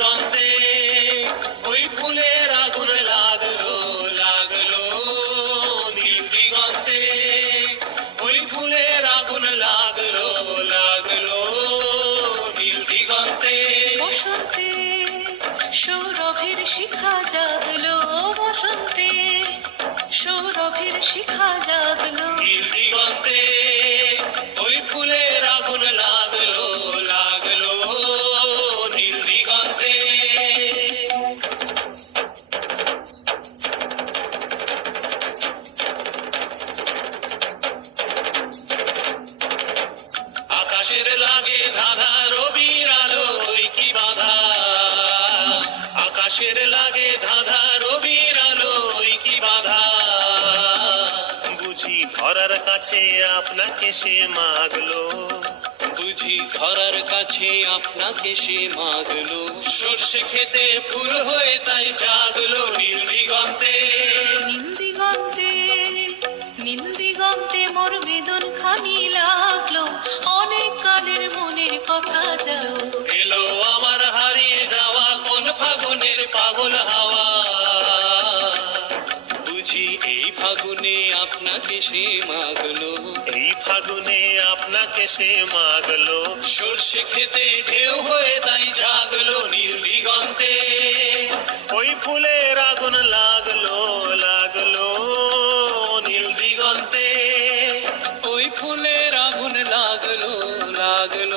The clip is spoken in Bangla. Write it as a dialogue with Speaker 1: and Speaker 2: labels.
Speaker 1: দ্বন্দ্বে ওই ফুলের আগুন লাগল লাগল নীল দিগন্তে ওই ফুলের আগুন লাগল লাগল নীল দিগন্তে
Speaker 2: বসন্তে সৌরভের শিখা জাগলো
Speaker 1: আকাশের লাগে ধাঁধা রবির আলো ওই কি বাধা?
Speaker 3: বুঝি ধরার কাছে আপনাকে সে মাগলো।
Speaker 1: বুঝি ধরার কাছে আপনাকে সে মাগলো। সর্ষে খেতে ফুল হয়ে তাই জাগলো নীল দিগন্তে।
Speaker 2: নীল দিগন্তে নীল দিগন্তে মোর বেদন খানি লাগল। অনেক কালের মনের কথা যাও
Speaker 1: ফাগুনে আপনাকে সে মাগলো।
Speaker 3: এই ফাগুনে আপনাকে সে মাগলো।
Speaker 1: সর্ষে খেতে ঢেউ হয়ে তাই জাগলো নীল দিগন্তে।
Speaker 3: ওই ফুলের আগুন লাগল লাগল নীল দিগন্তে।
Speaker 1: ওই ফুলের আগুন লাগল লাগল